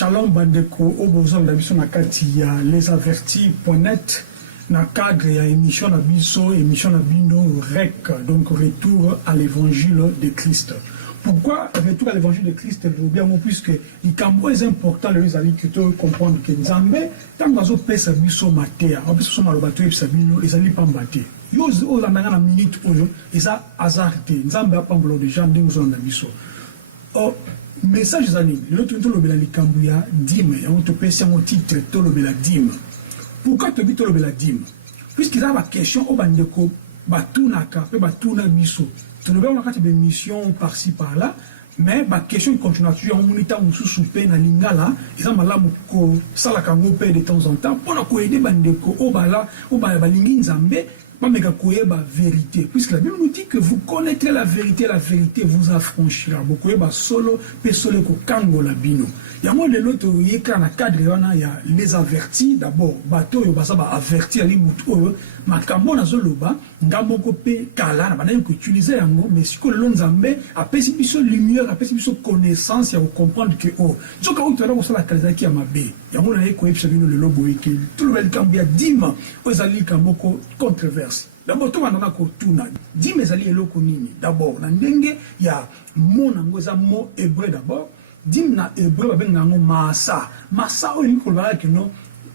Shalom bandeko obozo na biso na kati ya lesavertis.net na cadre ya émission na biso émission na bino REC, donc retour à l'évangile de Christ. Pourquoi retour à l'évangile de Christ? Bien puisque il est important les amis que tu comprendre que Nzambe tant bazo pesa biso matea on peut se malobato et sabino les amis pas maté yo o la na minute oyo eza hasardé Nzambe a pambolo de gens ndingo na biso. Oh, message zani l'autre tout le bela likambuya dime et on te pèse un titre tout le bela dime. Pourquoi te dit tout le bela dime? Puisqu'il a la question au bandeko batunaka pe batuna biso. Tu ne vois pas des missions par-ci par-là, mais la question continue toujours en monita ou sous souper na lingala, ils ont malade ko sala kango pe de temps en temps pour la ko aider bandeko au bala balingi nzambe. Pas méga la vérité, puisque la Bible nous dit que vous connaîtrez la vérité vous affranchira. Beaucoup de solo, pesole ko kango la bino. Il y a moi de l'autre, il y a cadre, il y a les avertis, d'abord, bateau, il y a avertir les moutons, ma cambo na zoloba, ngamboko pe kala, na ko utiliser yango, mais si ko le nzambe, a pesi biso lumière, a pesi biso connaissance, il y a comprendre que oh, joka ou tona ko sala kalazaki ya mabe. Il y a moi na ko epsa bino le lobo eke, tout le welcome ya dima, ozali kamboko controverse. D'abord, tout le monde a kotuna. Dime ezali eloko nini. D'abord, na ndenge ya mo nango eza mo hébreu d'abord. Dime na hébreu babengango masa. Masa o ni kolobala ke no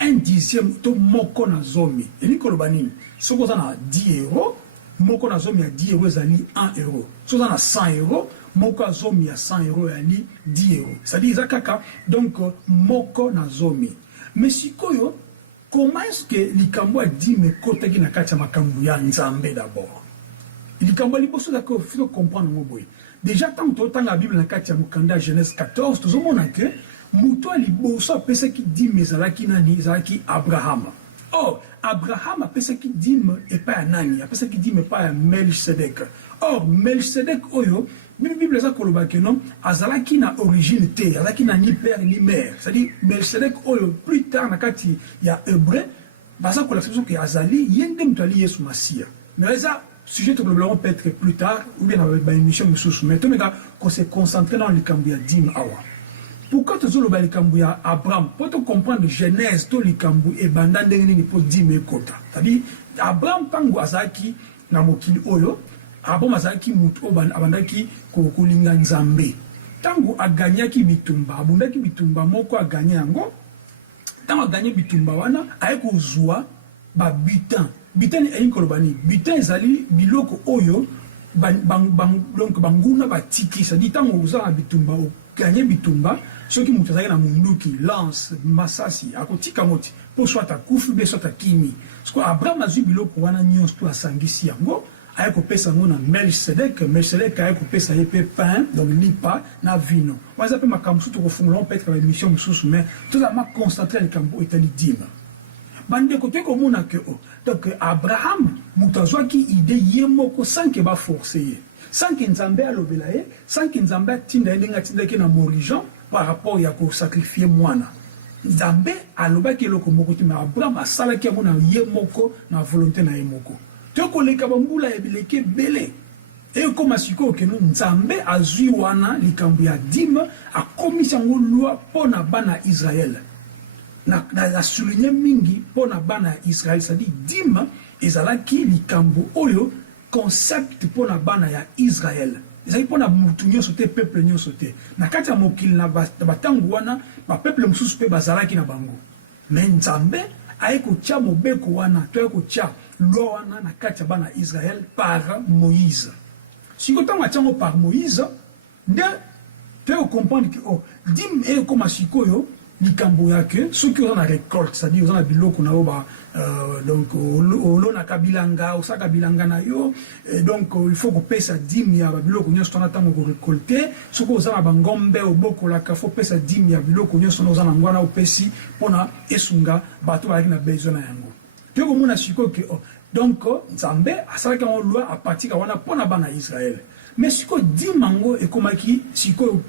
1/10 to moko na zomi. Eli koloba nini? Soko za na 10 euros, moko na zomi ya 10 euros ezali 1 euro. Soko za na 100 euros, moko na zomi ya 100 euros ezali 10 euros. C'est-à-dire zakaka donc moko na zomi. Mais sikoyo comment est-ce que likambo a dit me kota ki na kati ya makambo ya nzambe d'abord? Likambo liboso da ko faut comprendre mo boy. Déjà tant la Bible na kati ya mukanda Genèse 14, tout le monde a que muto liboso a pesa ki dit me zalaki nani zalaki Abraham. Or Abraham a pesa ki dit me et pas nani, a pesa ki dit me pas Melchizedek. Or Melchizedek oyo la Bible a dit non, azalaki na origine te, azalaki na ni père ni mère. C'est-à-dire Melchizedek oyo plus tard na kati ya hébreu, basa ko l'expression que azali yende mutali Yesu Masia. Mais ça sujet probablement peut-être plus tard ou bien avec une émission sous mais tout mega qu'on se concentrer dans le Kambia dim awa. Pourquoi tu zolo ba le Kambia Abraham pour te comprendre Genèse to le Kambu et banda ndenge ni po dim kota. C'est-à-dire Abraham tango azaki na mokili oyo Abo mazaki mutu abandaki kolinga nzambe. Tango aganyaki bitumba, abundaki bitumba moko aganya yango. Tango aganya bitumba wana, ayeko zwa ba bitan. Bitan ni ayin kolobani. Bitan ezali biloko oyo donc banguna batiki. C'est-à-dire tango uzana bitumba, gagné bitumba, ceux qui mutu azaki na munduki, lance, masasi, akotika moti. Po soit akufu, be soit akimi. Sko Abraham azui biloko wana nyonso to asangisi yango. Aïe coupé ça mon Melchizedek aïe coupé ça épée pain donc lipa na vino. Moi j'appelle ma kamsu to refondons peut-être la mission sous mais tout ça m'a concentré le cambo itali dime. Bande côté comme on a que donc Abraham mutazwa ki idée yemoko sans que ba forcer. Sans que Nzambe alobelaye, sans que Nzambe tinda ndenga tinda ke na morijan par rapport ya ko sacrifier mwana. Nzambe alobaki loko moko mais Abraham asala ki mona yemoko na volonté na yemoko. Toko le kabambula ebileke bele et comme asiko que nous nzambe azui wana likambu ya dime a commission loi pona bana Israël na souligner mingi pona bana Israël ça dit dime ezalaki likambu oyo concept pona bana ya Israël ezali pona mutu nyoso te peuple nyoso te na kati ya mokili na batangu wana ba peuple mususu pe bazalaki na bango mais nzambe aiko tia mobeko wana to aiko tia Loana na kati bana Israël par Moïse. Si vous avez par Moïse, de tu comprendre que oh dim et comme asikoyo ni kamboya que ceux qui ont la récolte, c'est-à-dire ils ont la biloko na oba donc olo na kabilanga ou sa kabilanga na yo donc il faut que pesa dim ya biloko nyo stona tango ko récolter ceux qui ont la bangombe au boko la ka faut pesa dim ya biloko nyo stona za ngwana opesi pona esunga bato ba na besoin na yango. Donc, Nzambe a salaka en loi à partir de wana bana Israël. Mais si ko di mango et comment qui si ko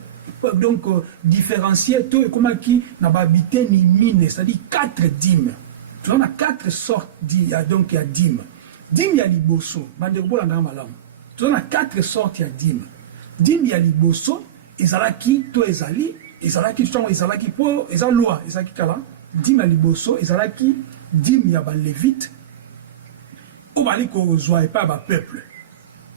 donc différencier to et comment qui n'a pas habité ni mine, c'est-à-dire 4 dîmes. Tu en as 4 sortes donc il y a dîmes. Dîmes il y a liboso, bande bola na malam. Tu en as 4 sortes il y a dîmes. Dîmes il y a liboso, ezalaki to ezali ezalaki ntango ezalaki mpo eza loi ezalaki kala dîme ya liboso ezalaki dîme ya balevite oyo bali kozwa epai ya bapeuple.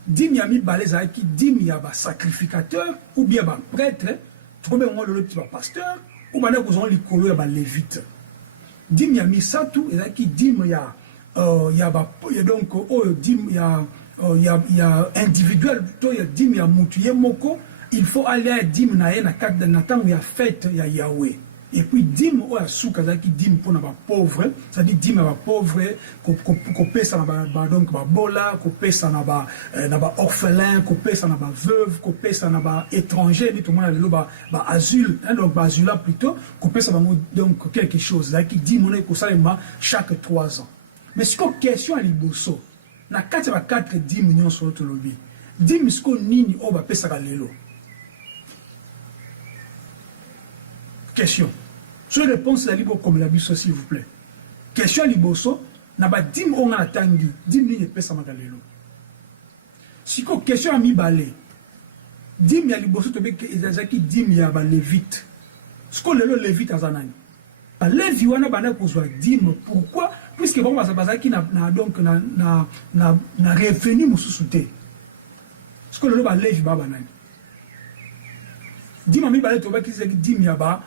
Dîme ya mibale ezalaki dîme ya basacrificateur ou bien baprêtre tokobenga ngo lelo ti bapasteur oyo bandaki kozwa likolo ya balevite. Dîme ya misato ezalaki dîme ya donc oyo dîme ya individuel to ya dîme ya mutu ye moko il faut aller à dîme na ye na ntango ya fête ya Yahweh. Et puis dîme oyo asuka ezalaki dîme mpona bapauvre, c'est-à-dire dîme ya bapauvre kopesa na donc babola, kopesa na baorphelin, kopesa na baveuve, kopesa na baétranger nde tomona lelo baasile, donc baasula plutôt, kopesa bango donc quelque chose ezalaki dîme wana ekosalema chaque 3 ans. Mais sikoyo question ya liboso na kati ya 4 dîme nyonso oyo tolobi dîme sikoyo nini oyo bapesaka lelo? Question. Sur réponse la libre comme la biso s'il vous plaît. Question liboso na ba dîme on a tangi dîme ni pesa magalelo. Siko question mi balé. Dîme ya liboso to be ezaki dîme ya ba levite. Siko lelo levite azanani. Ba levi wana bana kozwa dîme pourquoi? Puisque bon bazaki na donc na revenu mususu te. Siko lelo ba levi ba banani. Dîme mi balé to be ezaki dîme ya ba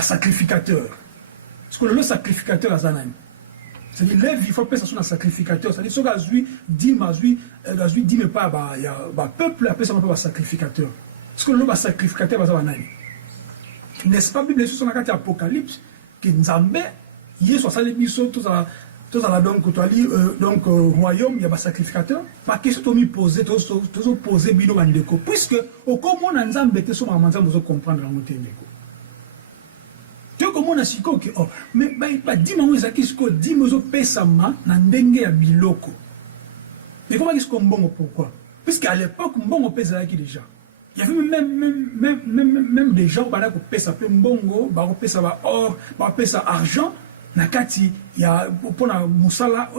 sacrificateur. Parce que le sacrificateur a zanani. C'est-à-dire lève il faut passer sur un sacrificateur. C'est-à-dire ce gazui dîme pas ba peuple après ça pas sacrificateur. Parce que le sacrificateur va zanani. N'est-ce pas Bible sur la carte Apocalypse que Nzambe Yesu asali biso tous à la donc royaume il y a ba sacrificateur pas question to mi poser tous poser bino bandeko puisque au comment Nzambe te so mamanza vous comprendre en motendeko. Tu comment na siko que oh mais ba dimanche ezaki siko dimozo pesama na ndenge ya biloko. Mais comment est-ce qu'on bon pourquoi? Puisqu'à l'époque mbongo pesa qui déjà. Il y avait même des gens qui pesa pe mbongo, ba pesa ba or, ba pesa argent. Nakati ya pona musala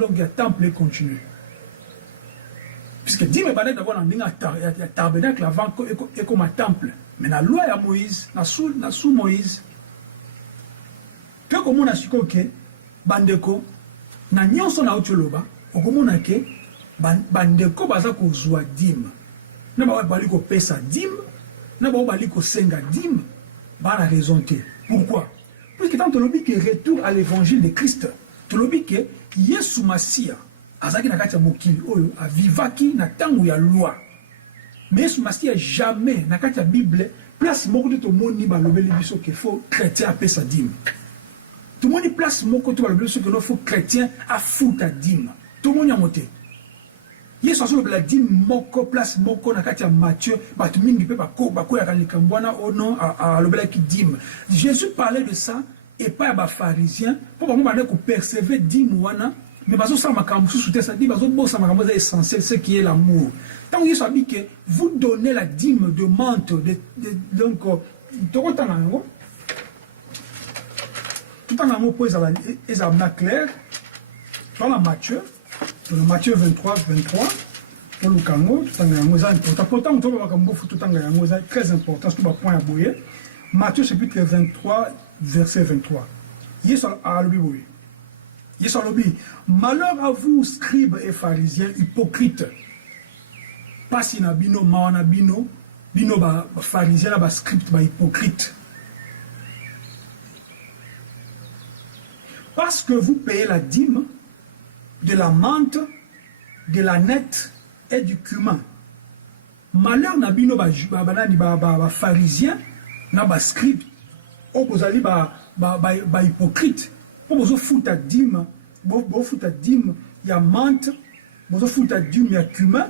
donc il y a temple continue puisque dit me balade d'avoir un tabernacle avant et comme un temple mais la loi ya Moïse na sous Moïse que comme on a su que bandeko na nyonso na otoloba okomona ke bandeko baza kozwa dîme na ba bali ko pesa dîme na ba bali ko senga dîme ba la raison te pourquoi? Puisque tant que retour à l'évangile de Christ, tu l'as dit que Yesu Masia, azaki na kati ya mokili oyo avivaki na tango ya loi. Mais Yesu Masia jamais na kati ya Bible place moko de to moni ba lobeli biso que faut chrétien apesa sa dîme. Tout moni place moko to ba lobeli biso que no faut chrétien a futa dîme. Tout moni amoté. Yesu aso la dîme moko place moko na kati ya Matthieu batu mingi pe bako ya kalikambwana au nom a lobela ki dîme. Jésus parlait de ça et pas ba pharisiens pour ba ko percevoir dîme wana mais bazo sa makambo sous te ça dit bazo bossa makambo essentiel ce qui est l'amour. Tant Yesu a dit que vous donnez la dîme de menthe donc tokotanga ngo tout en amour pour ezabna clair dans la Matthieu. Dans Matthieu 23, pour le Congo, tout en important. Pourtant, très important, c'est un point à bouiller. Matthieu chapitre 23, verset 23. Malheur à vous, scribes et pharisiens hypocrites. Pas si na bino, mawana bino ba pharisiens, ba scribes, ba hypocrites. Parce que vous payez la dîme de la menthe, de la nette et du cumin. Malheur na bino ba pharisien, na ba scribe, o bozali ba hypocrite. Po bozo futa dîme, bo futa dîme ya menthe, bozo futa dîme ya cumin,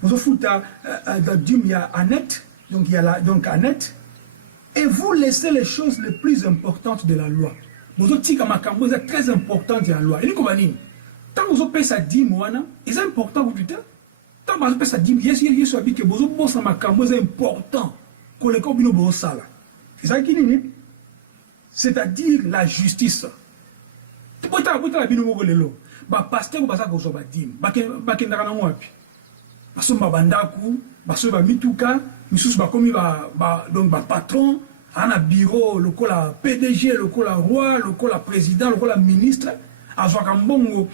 bozo futa dîme ya aneth, donc il y a la donc aneth, et vous laissez les choses les plus importantes de la loi. Bozo tika makambo c'est très important de la loi. Et ni kobanini tant que vous payez sa dîme, c'est important pour plus tard. Tant que vous payez sa dîme, Yesu a dit que vous avez c'est important. C'est-à-dire la justice. baso babandaku baso ba mituka misusu bakomi donc ba patron ana bureau lokola PDG lokola roi lokola président lokola ministre azwaka mbongo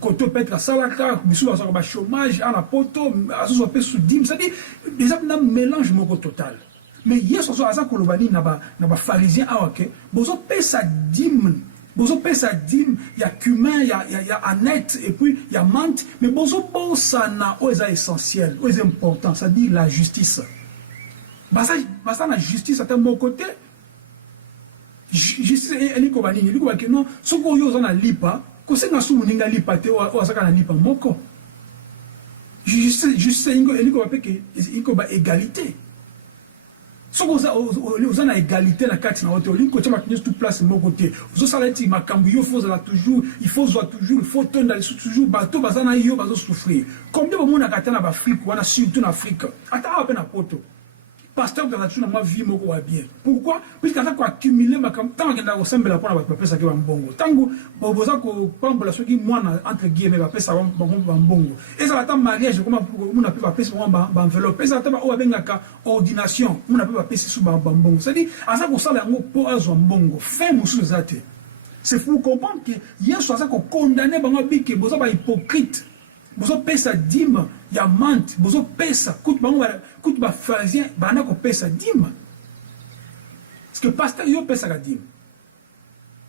koto petra salaka misusu azwaka ba chômage ana poto azo pe sous dim, c'est-à-dire déjà un mélange moko total. Mais yeso aza kolobani na ba pharisien awake bozo pesa dim, bozo pesa dim, il y a cumin, il y a anet et puis il y a menthe, mais bozo bosa na oza essentiel, oza important, c'est-à-dire la justice. Basta na justice à mon côté. Justice eliko banini, eliko baki non, soko yo oza na lipa, kosenga su muninga lipa te o azaka na lipa moko. Justice eliko bapeke eliko ba égalité. Soko oza na égalité na kati na wote, olinko tshama kinyo tout place moko te. Ozo sala eti makambu yo faut la toujours, il faut toujours, il faut tendre toujours bato bazana yo bazo souffrir. Combien de monde a kata na Afrique, wana surtout en Afrique. Ata ape na poto. Pasteur dans la tuna ma vie moko wa bien. Pourquoi? Puisque quand on accumule ma tant que na ressemble pour ba pesa ke ba mbongo. Tango boza ko pambola soki mwana entre guillemets ba pesa ba mbongo. Et ça va tant mariage comment on a pu ba pesa ba enveloppe. Et ça ta ba o bengaka ordination, on a pu ba pesa sous ba mbongo. C'est-à-dire asa ko sala ngo po azo mbongo. Fait musu zate. C'est pour comprendre que yeso asa ko condamner bango bike boza ba hypocrite. Bozo pesa dîme, ya mante, bozo pesa, coûte ba pharisien, bana ko pesa dîme. Parce que pasteur yo pesa ka dîme.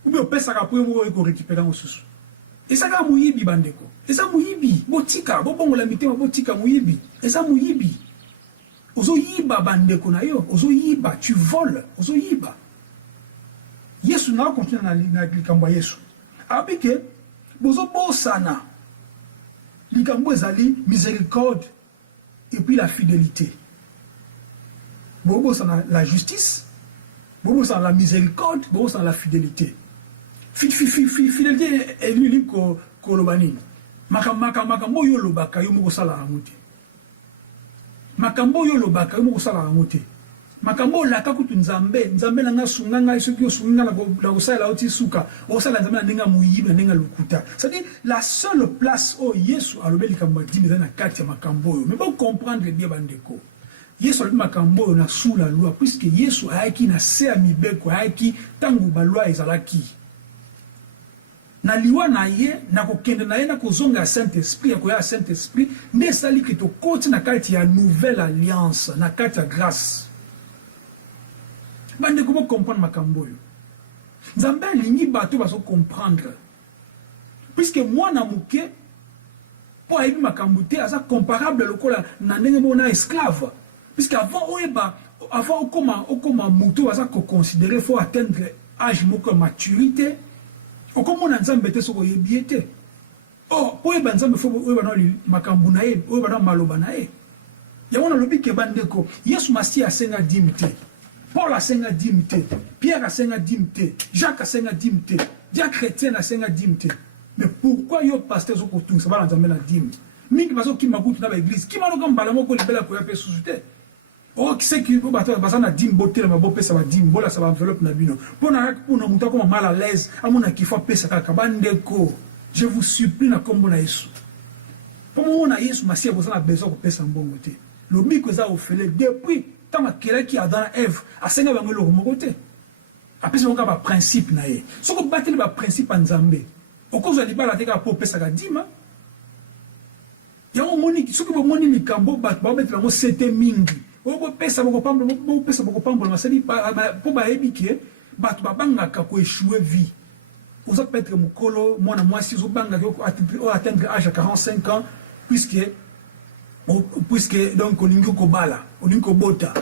Ou bien pesa ka pour ko récupérer en sous. Et ça ka muyibi bandeko. Et ça muyibi, botika, bongo la mitema botika muyibi. Et ça muyibi. Ozo yiba bandeko na yo, ozo yiba, tu voles, ozo yiba. Yesu na continue na likambo Yesu. Abike bozo bosana. Likambo ezali miséricorde et puis la fidélité. Bobo c'est la justice, bobo c'est la miséricorde, bobo c'est la fidélité. Fidélité est lui ko kolobani. Makambo yo lobaka yo moko sala amuti. Makambo yo lobaka yo moko sala amuti. Makambo la kakutu nzambe na nga sunga nga isoki yo sunga la kosala oti suka osala nzambe na ndenga muyibi na ndenga lukuta. C'est-à-dire la seule place où Yesu alobe likambo dimi na kati ya makambo yo. Mais bon comprendre bien bandeko. Yesu alobe makambo yo na sous la loi puisque Yesu ayaki na se amibeko ayaki tangu ba loi ezalaki. Na liwa na ye na kokende na ye na kozonga Saint-Esprit ya koya Saint-Esprit ne sali ke to koti na kati ya nouvelle alliance na kati ya grâce. Bande comment comprendre makambo yo. Nzambe lingi bato baso comprendre. Puisque moi na muke po aibi makambo te asa comparable lokola na ndenge bona esclave. Puisque avant okoma muto asa ko considérer faut atteindre âge moko maturité. Okomona nzambe te soko yebiete. Oh, po eba nzambe faut oyeba na makambo na ye, oyeba na maloba na ye. Ya wana lobi ke bandeko, Yesu masi asenga dimite. Paul a senga dimte, Pierre a senga dimte, Jacques a senga dimte, Dia chrétien a senga dimte. Mais pourquoi yo pasteur zo kotung ça va nzambe na dim? Mingi bazo ki makutu na ba église, ki maloka mbala moko libela ko ya pe susute. Oh qui c'est qui ba baza na dim boté na bo pesa ba dim, bola ça va enveloppe na bino. Pona muta ko mal à l'aise, amona ki fa pesa kaka bandeko. Je vous supplie na kombo na Yesu. Pomo na Yesu masia boza na besoin ko pesa mbongo te. Lo miko za ofele depuis tant que qui a dans Ève a senga bango lo mokote après c'est un principe na ye so ko bateli ba principe nzambe okozo libala te ka po pesa ka dima ya o moni so ko moni likambo ba betela mo sete mingi o pesa boko pambo masali po ba ebike ba banga ka ko échouer vie oza peut-être mukolo mwana mwasi zo banga ko atteindre âge à 45 ans puisque donc olingi kobala olingi kobota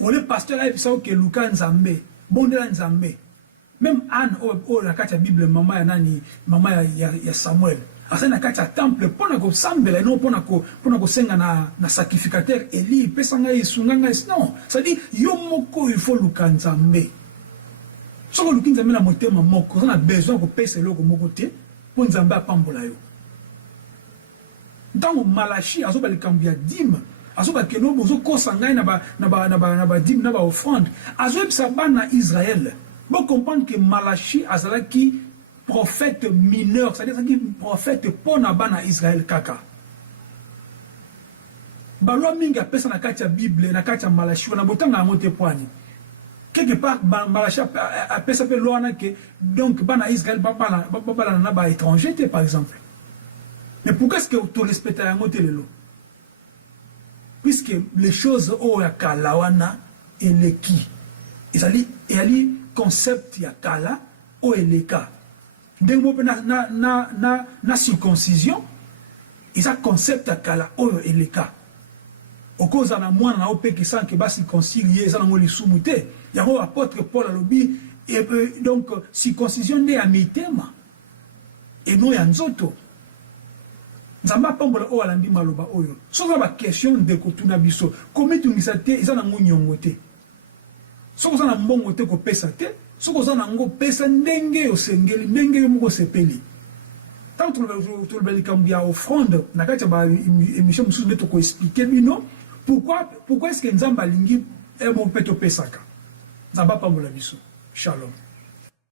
ole pasteur a episa ke luka nzambe bondela nzambe même Anne o la kati ya Bible mama ya nani mama ya Samuel asa na kati ya temple pona ko sambela no pona ko senga na sacrificateur Eli pesa nga isunga nga non ça dit yo moko il faut luka nzambe soko luki nzambe na motema moko on a besoin ko pesa loko moko te po nzambe apambola yo. Dans Malachi, azoba le cambia dîme, azoba keno bozo kosangai na ba dîme na ba offrande, azoba saba na Israël. Bon comprendre que Malachi azalaki prophète mineur, c'est-à-dire prophète pona ba na Israël kaka. balwa mingi apesa na kati ya Bible na kati ya Malachi na botanga yango te poani quelque part Malachi apesa pe loi na ke donc bana Israël bana na ba étranger te par exemple. Mais pourquoi est-ce que tu respectes yango te lelo? Puisque les choses o ya kala wana eleki ezali concept ya kala o eleka ndenge pe na circoncision eza concept ya kala o eleka okoza na mwana na opeki sans que ba circoncilier eza na ngoli sumute yango apôtre Paul alobi et donc circoncision nde ya mitema et non ya nzoto. Nzamba pambola o alandi maloba oyo soka ba question de kotuna biso komi tungisa te eza na ngonyongo te soko za na mbongo te ko pesa te soko za na ngo pesa ndenge yo sengeli ndenge yo moko sepeli tant tout le likambi ya offrande na kati ya ba émission mususu beto ko expliquer bino pourquoi est-ce que nzamba lingi e mo peto pesaka nzamba pambola biso. Shalom.